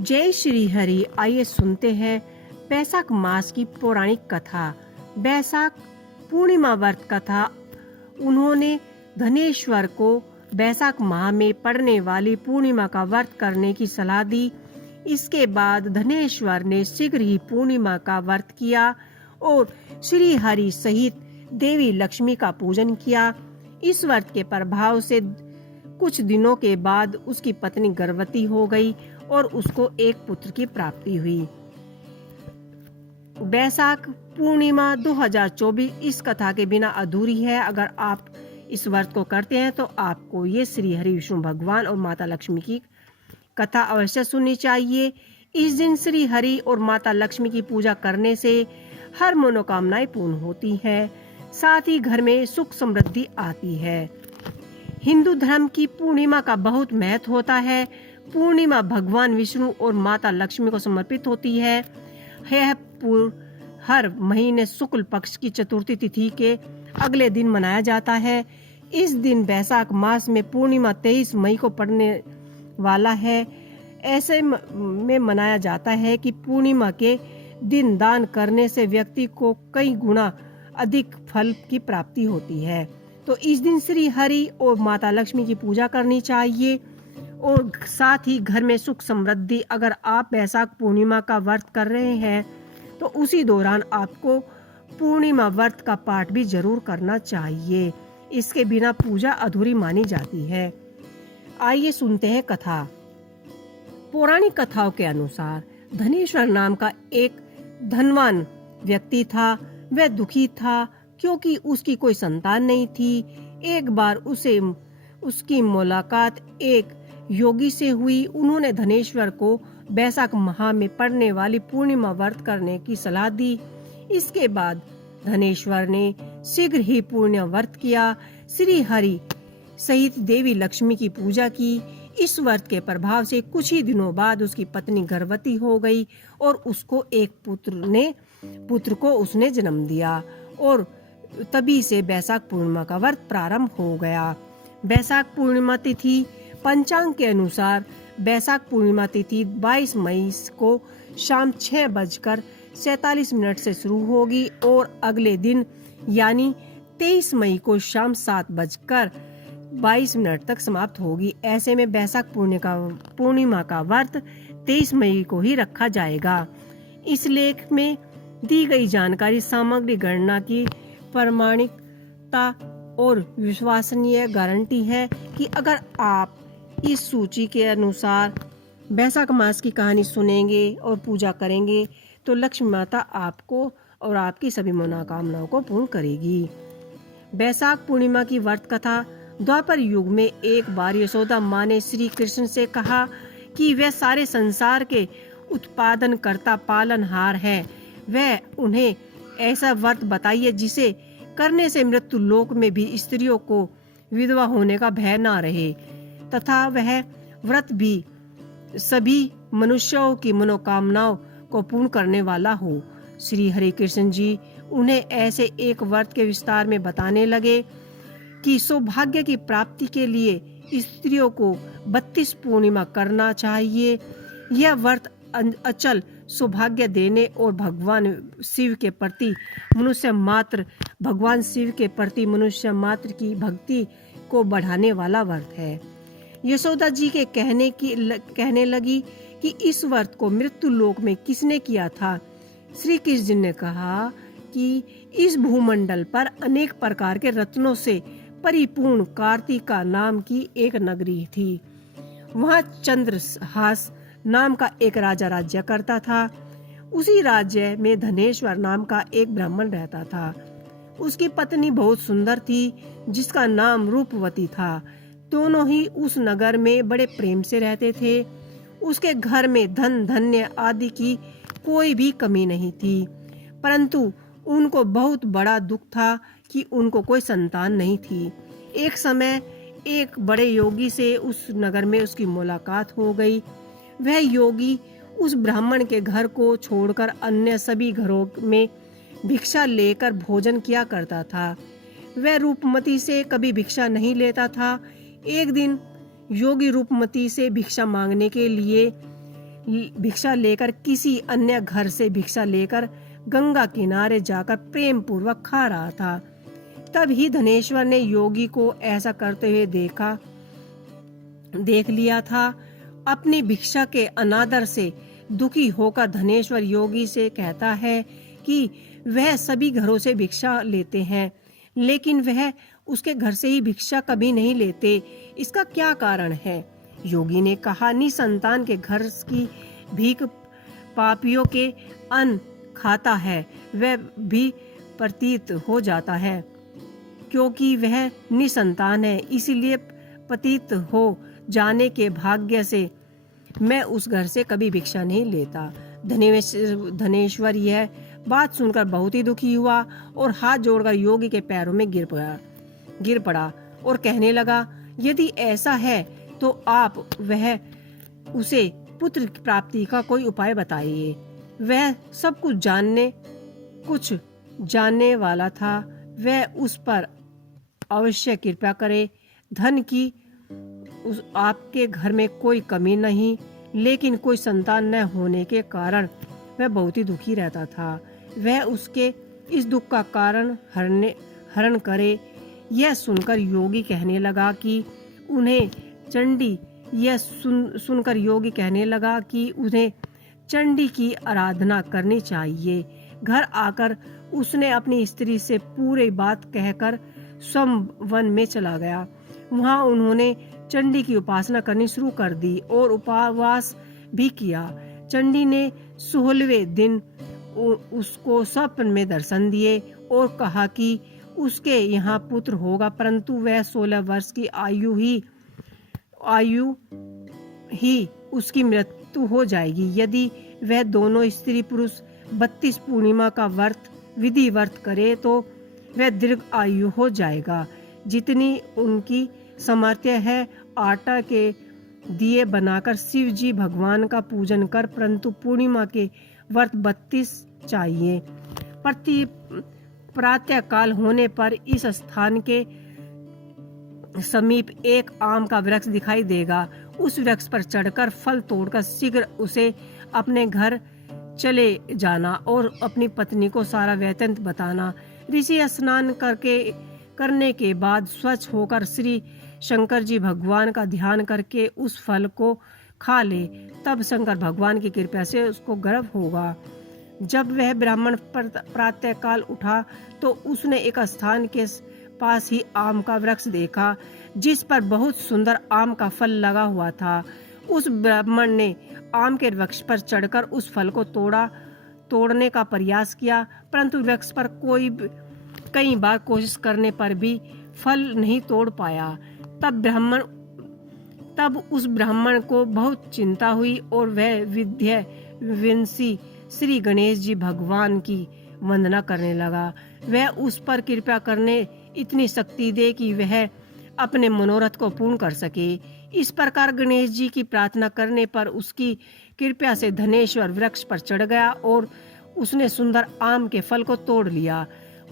जय श्री हरि। आइए सुनते हैं बैसाख मास की पौराणिक कथा। बैसाख पूर्णिमा व्रत कथा। उन्होंने धनेश्वर को बैसाख माह में पड़ने वाली पूर्णिमा का व्रत करने की सलाह दी। इसके बाद धनेश्वर ने शीघ्र ही पूर्णिमा का व्रत किया और श्री हरि सहित देवी लक्ष्मी का पूजन किया। इस व्रत के प्रभाव से कुछ दिनों के बाद उसकी पत्नी गर्भवती हो गई और उसको एक पुत्र की प्राप्ति हुई। बैसाख पूर्णिमा 2024 इस कथा के बिना अधूरी है। अगर आप इस व्रत को करते हैं तो आपको ये श्री हरि विष्णु भगवान और माता लक्ष्मी की कथा अवश्य सुननी चाहिए। इस दिन श्री हरि और माता लक्ष्मी की पूजा करने से हर मनोकामनाएं पूर्ण होती है, साथ ही घर में सुख समृद्धि आती है। हिंदू धर्म की पूर्णिमा का बहुत महत्व होता है। पूर्णिमा भगवान विष्णु और माता लक्ष्मी को समर्पित होती है। यह हर महीने शुक्ल पक्ष की चतुर्थी तिथि के अगले दिन मनाया जाता है। इस दिन बैसाख मास में पूर्णिमा 23 मई को पड़ने वाला है। ऐसे में मनाया जाता है कि पूर्णिमा के दिन दान करने से व्यक्ति को कई गुना अधिक फल की प्राप्ति होती है। तो इस दिन श्री हरि और माता लक्ष्मी की पूजा करनी चाहिए और साथ ही घर में सुख समृद्धि। अगर आप बैसाख पूर्णिमा का व्रत कर रहे हैं तो उसी दौरान आपको पूर्णिमा व्रत का पाठ भी जरूर करना चाहिए। इसके बिना पूजा अधूरी मानी जाती है। आइए सुनते हैं कथा। पौराणिक कथाओं के अनुसार धनेश्वर नाम का एक धनवान व्यक्ति था। वह दुखी था क्योंकि उसकी कोई संतान नहीं थी। एक बार उसकी मुलाकात एक योगी से हुई। उन्होंने धनेश्वर को बैसाख माह में पड़ने वाली पूर्णिमा व्रत करने की सलाह दी। इसके बाद धनेश्वर ने शीघ्र ही पूर्णिमा व्रत किया। श्री हरि सहित देवी लक्ष्मी की पूजा की। इस व्रत के प्रभाव से कुछ ही दिनों बाद उसकी पत्नी गर्भवती हो गई और उसको एक पुत्र को उसने जन्म दिया और तभी से बैसाख पूर्णिमा का व्रत प्रारंभ हो गया। बैसाख पूर्णिमा तिथि पंचांग के अनुसार बैसाख पूर्णिमा तिथि 22 मई को शाम 6:47 से शुरू होगी और अगले दिन यानी 23 मई को शाम 7:22 तक समाप्त होगी। ऐसे में बैसाख पूर्णिमा का व्रत 23 मई को ही रखा जाएगा। इस लेख में दी गई जानकारी सामग्री गणना की प्रामाणिकता और विश्वसनीय गारंटी है कि अगर आप इस सूची के अनुसार बैसाख मास की कहानी सुनेंगे और पूजा करेंगे तो लक्ष्मी माता आपको और आपकी सभी मनोकामनाओं को पूर्ण करेगी। बैसाख पूर्णिमा की व्रत कथा। द्वापर युग में एक बार यशोदा माँ ने श्री कृष्ण से कहा कि वह सारे संसार के उत्पादन करता पालनहार है। वह उन्हें ऐसा व्रत बताइए जिसे करने से मृत्यु लोक में भी स्त्रियों को विधवा होने का भय न रहे तथा वह व्रत भी सभी मनुष्यों की मनोकामनाओं को पूर्ण करने वाला हो। श्री हरि कृष्ण जी उन्हें ऐसे एक व्रत के विस्तार में बताने लगे कि सौभाग्य की प्राप्ति के लिए स्त्रियों को 32 पूर्णिमा करना चाहिए। यह व्रत अचल सौभाग्य देने और भगवान शिव के प्रति मनुष्य मात्र की भक्ति को बढ़ाने वाला व्रत है। यशोदा जी के कहने लगी कि इस व्रत को मृत्यु लोक में किसने किया था। श्री कृष्ण जी ने कहा कि इस भूमंडल पर अनेक प्रकार के रत्नों से परिपूर्ण कार्तिका नाम की एक नगरी थी। वहाँ चंद्रहास नाम का एक राजा राज्य करता था। उसी राज्य में धनेश्वर नाम का एक ब्राह्मण रहता था। उसकी पत्नी बहुत सुंदर थी जिसका नाम रूपवती था। दोनों ही उस नगर में बड़े प्रेम से रहते थे। उसके घर में धन धान्य आदि की कोई भी कमी नहीं थी, परंतु उनको बहुत बड़ा दुख था कि उनको कोई संतान नहीं थी। एक समय एक बड़े योगी से उस नगर में उसकी मुलाकात हो गई। वह योगी उस ब्राह्मण के घर को छोड़कर अन्य सभी घरों में भिक्षा लेकर भोजन किया करता था। वह रूपमती से कभी भिक्षा नहीं लेता था। एक दिन योगी रूपमती से भिक्षा मांगने के लिए भिक्षा लेकर किसी अन्य घर से भिक्षा लेकर गंगा किनारे जाकर प्रेम पूर्वक खा रहा था। तब ही धनेश्वर ने योगी को ऐसा करते हुए देख लिया था। अपनी भिक्षा के अनादर से दुखी होकर धनेश्वर योगी से कहता है कि वह सभी घरों से भिक्षा लेते हैं, लेकिन वह उसके घर से ही भिक्षा कभी नहीं लेते। इसका क्या कारण है? योगी ने कहा, निसंतान के घर की भीख पापियों के अन्न खाता है, वह भी प्रतीत हो जाता है। क्योंकि वह निसंतान है, इसीलिए पतित हो जाने के भाग्य से मैं उस घर से कभी भिक्षा नहीं लेता। धनेश्वर यह बात सुनकर बहुत ही दुखी हुआ और हाथ जोड़कर योगी के पैरों में गिर पड़ा और कहने लगा, यदि ऐसा है तो आप वह उसे पुत्र प्राप्ति का कोई उपाय बताइए। वह सब कुछ जानने वाला था, वह उस पर अवश्य कृपा करे। धन की आपके घर में कोई कमी नहीं, लेकिन कोई संतान न होने के कारण वह बहुत ही दुखी रहता था। वह उसके इस दुख का कारण हरण करे। यह सुनकर योगी कहने लगा कि उन्हें चंडी की आराधना करनी चाहिए। घर आकर उसने अपनी स्त्री से पूरी बात कहकर स्वयं में चला गया। वहां उन्होंने चंडी की उपासना करनी शुरू कर दी और उपवास भी किया। चंडी ने 16वें दिन उसको स्वप्न में दर्शन दिए और कहा कि उसके यहाँ पुत्र होगा, परंतु वह 16 वर्ष की आयु ही उसकी मृत्यु हो जाएगी। यदि वह दोनों स्त्री पुरुष 32 पूर्णिमा का विधि व्रत करे तो वह दीर्घ आयु हो जाएगा। जितनी उनकी सामर्थ्य है, आटा के दिए बनाकर शिव जी भगवान का पूजन कर, परंतु पूर्णिमा के व्रत 32 चाहिए। प्रातः काल होने पर इस स्थान के समीप एक आम का वृक्ष दिखाई देगा। उस वृक्ष पर चढ़कर फल तोड़कर शीघ्र उसे अपने घर चले जाना और अपनी पत्नी को सारा वृत्तांत बताना। ऋषि स्नान करने के बाद स्वच्छ होकर श्री शंकर जी भगवान का ध्यान करके उस फल को खा ले, तब शंकर भगवान की कृपा से उसको गर्भ होगा। जब वह ब्राह्मण प्रातः काल उठा तो उसने एक स्थान के पास ही आम का वृक्ष देखा, जिस पर बहुत सुंदर आम का फल लगा हुआ था। उस ब्राह्मण ने आम के वृक्ष पर चढ़कर उस फल को तोड़ने का प्रयास किया, परंतु वृक्ष पर कई बार कोशिश करने पर भी फल नहीं तोड़ पाया। तब उस ब्राह्मण को बहुत चिंता हुई और वह विद्याविंसी श्री गणेश जी भगवान की वंदना करने लगा। वह उस पर कृपा करने इतनी शक्ति दे कि वह अपने मनोरथ को पूर्ण कर सके। इस प्रकार गणेश जी की प्रार्थना करने पर उसकी कृपा से धनेश्वर वृक्ष पर चढ़ गया और उसने सुंदर आम के फल को तोड़ लिया।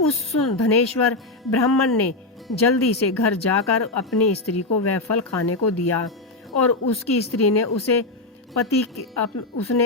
उस धनेश्वर ब्राह्मण ने जल्दी से घर जाकर अपनी स्त्री को वह फल खाने को दिया और उसकी स्त्री ने उसने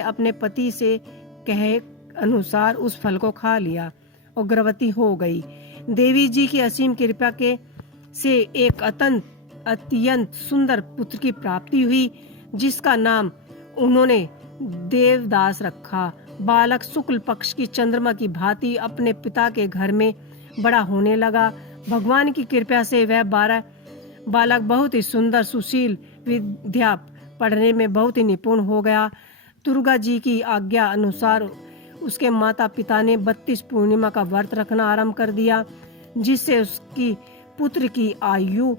अपने पति से कहे अनुसार उस फल को खा लिया और गर्भवती हो गई। देवी जी की असीम कृपा से एक अत्यंत सुंदर पुत्र की प्राप्ति हुई, जिसका नाम उन्होंने देवदास रखा। बालक शुक्ल पक्ष की चंद्रमा की भांति अपने पिता के घर में बड़ा होने लगा। भगवान की कृपा से वह बालक बहुत ही सुंदर, सुशील, विद्या पढ़ने में बहुत ही निपुण हो गया। दुर्गा जी की आज्ञा अनुसार उसके माता पिता ने 32 पूर्णिमा का व्रत रखना आरंभ कर दिया, जिससे उसकी पुत्र की आयु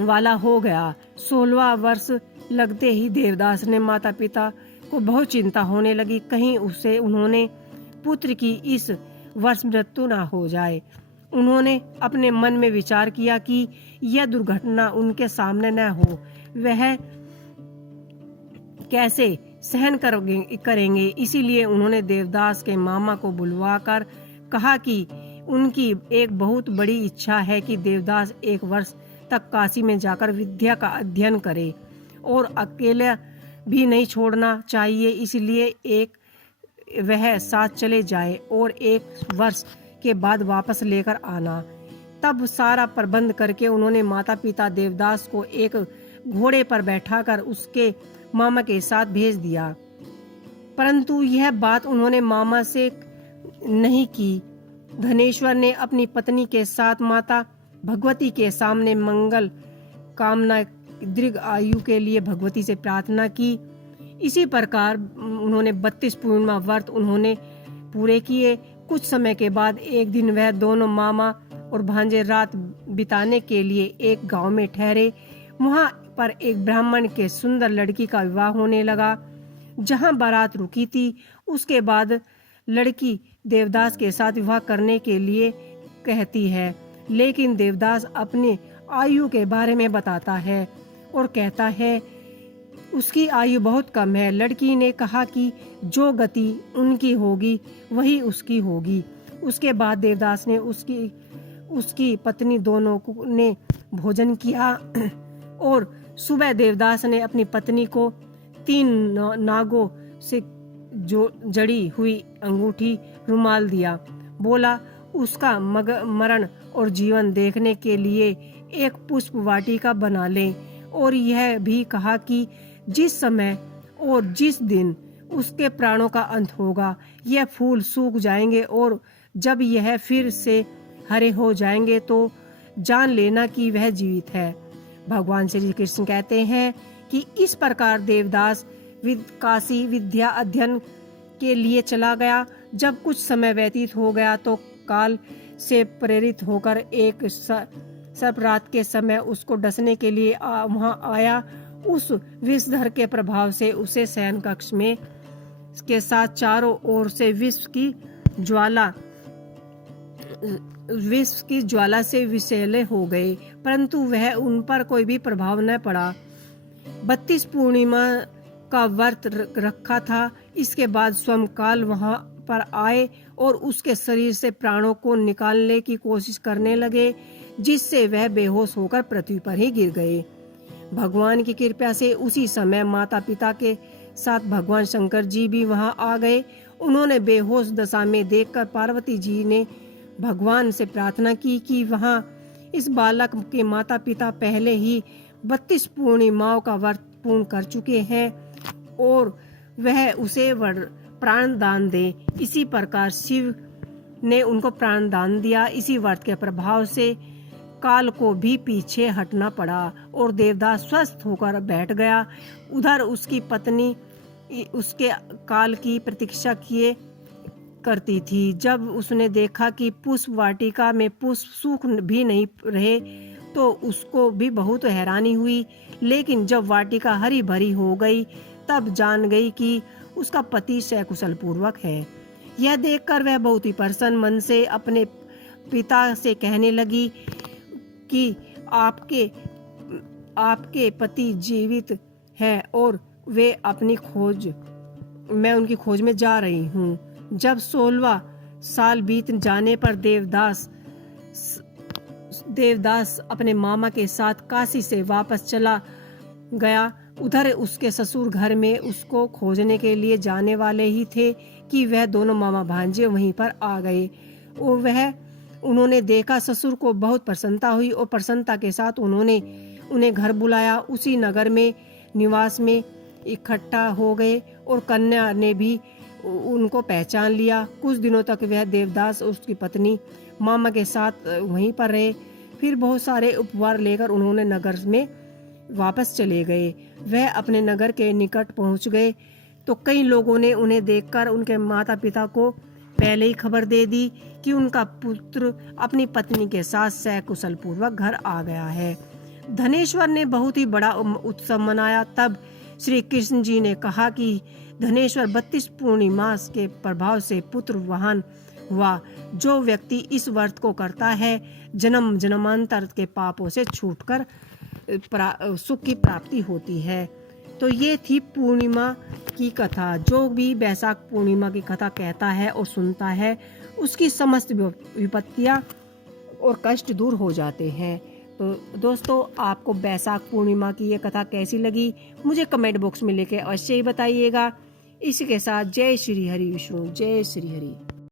वाला हो गया। 16वां वर्ष लगते ही देवदास ने माता पिता को बहुत चिंता होने लगी, कहीं उन्होंने पुत्र की इस वर्ष मृत्यु न हो जाए। उन्होंने अपने मन में विचार किया कि यह दुर्घटना उनके सामने न हो, वह कैसे सहन करेंगे। इसीलिए उन्होंने देवदास के मामा को बुलवाकर कहा कि उनकी एक बहुत बड़ी इच्छा है कि देवदास 1 वर्ष तक काशी में जाकर विद्या का अध्ययन करे और भी नहीं छोड़ना चाहिए, इसलिए वह साथ चले जाए और 1 वर्ष के बाद वापस लेकर आना। तब सारा प्रबंध करके उन्होंने माता पिता देवदास को एक घोड़े पर बैठाकर उसके मामा के साथ भेज दिया। परंतु यह बात उन्होंने मामा से नहीं की। धनेश्वर ने अपनी पत्नी के साथ माता भगवती के सामने मंगल कामना दीर्घ आयु के लिए भगवती से प्रार्थना की। इसी प्रकार उन्होंने 32 पूर्णिमा व्रत उन्होंने पूरे किए। कुछ समय के बाद एक दिन वह दोनों मामा और भांजे रात बिताने के लिए एक गांव में ठहरे। वहां पर एक ब्राह्मण के सुंदर लड़की का विवाह होने लगा। जहां बारात रुकी थी, उसके बाद लड़की देवदास के साथ विवाह करने के लिए कहती है, लेकिन देवदास अपने आयु के बारे में बताता है और कहता है उसकी आयु बहुत कम है। लड़की ने कहा कि जो गति उनकी होगी वही उसकी होगी। उसके बाद देवदास ने उसकी पत्नी दोनों ने भोजन किया और सुबह देवदास ने अपनी पत्नी को 3 नागों से जो जड़ी हुई अंगूठी रुमाल दिया। बोला उसका मरण और जीवन देखने के लिए एक पुष्प वाटिका बना लें, और यह भी कहा कि जिस समय और जिस दिन उसके प्राणों का अंत होगा, यह फूल सूख जाएंगे और जब यह फिर से हरे हो जाएंगे तो जान लेना कि वह जीवित है। भगवान श्री कृष्ण कहते हैं कि इस प्रकार देवदास काशी विद्या अध्ययन के लिए चला गया। जब कुछ समय व्यतीत हो गया तो काल से प्रेरित होकर एक सर्परात के समय उसको डसने के लिए वहां आया। उस विषधर के प्रभाव से उसे शयन कक्ष में के साथ चारों ओर से विष की ज्वाला से विषैले हो गए, परंतु वह उन पर कोई भी प्रभाव न पड़ा। 32 पूर्णिमा का व्रत रखा था। इसके बाद स्वयंकाल वहां पर आए और उसके शरीर से प्राणों को निकालने की कोशिश करने लगे, जिससे वह बेहोश होकर पृथ्वी पर ही गिर गए। भगवान की कृपा से उसी समय माता पिता के साथ भगवान शंकर जी भी वहां आ गए। उन्होंने बेहोश दशा में देखकर पार्वती जी ने भगवान से प्रार्थना की कि वहां इस बालक के माता पिता पहले ही 32 पूर्णिमाओं का व्रत पूर्ण कर चुके हैं और वह उसे प्राण दान दे। इसी प्रकार शिव ने उनको प्राण दान दिया। इसी व्रत के प्रभाव से काल को भी पीछे हटना पड़ा और देवदास स्वस्थ होकर बैठ गया। उधर उसकी पत्नी उसके काल की प्रतीक्षा किए करती थी। जब उसने देखा कि पुष्प वाटिका में पुष्प सूख भी नहीं रहे तो उसको भी बहुत हैरानी हुई, लेकिन जब वाटिका हरी भरी हो गई तब जान गई कि उसका पति सकुशल पूर्वक है। यह देखकर वह बहुत ही प्रसन्न मन से अपने पिता से कहने लगी कि आपके पति जीवित हैं और मैं उनकी खोज में जा रही हूँ। जब 16वां साल बीत जाने पर देवदास अपने मामा के साथ काशी से वापस चला गया। उधर उसके ससुर घर में उसको खोजने के लिए जाने वाले ही थे कि वह दोनों मामा भांजे वहीं पर आ गए और उन्होंने देखा। ससुर को बहुत प्रसन्नता हुई और प्रसन्नता के साथ उन्होंने उन्हें घर बुलाया। उसी नगर में निवास में इकट्ठा हो गए और कन्या ने भी उनको पहचान लिया। कुछ दिनों तक वह देवदास और उसकी पत्नी मामा के साथ वहीं पर रहे। फिर बहुत सारे उपहार लेकर उन्होंने नगर में वापस चले गए। वह अपने नगर के निकट पहुंच गए तो कई लोगों ने उन्हें देखकर उनके माता पिता को पहले ही खबर दे दी कि उनका पुत्र अपनी पत्नी के साथ सकुशल पूर्वक घर आ गया है। धनेश्वर ने बहुत ही बड़ा उत्सव मनाया। तब श्री कृष्ण जी ने कहा कि धनेश्वर 32 पूर्णिमा के प्रभाव से पुत्र वाहन हुआ। जो व्यक्ति इस व्रत को करता है जन्म जन्मांतर के पापों से छूटकर सुख की प्राप्ति होती है। तो ये थी पूर्णिमा की कथा। जो भी बैसाख पूर्णिमा की कथा कहता है और सुनता है उसकी समस्त विपत्तियां और कष्ट दूर हो जाते हैं। तो दोस्तों, आपको बैसाख पूर्णिमा की ये कथा कैसी लगी मुझे कमेंट बॉक्स में लेके अवश्य ही बताइएगा। इसी के साथ जय श्री हरि विष्णु, जय श्री हरि।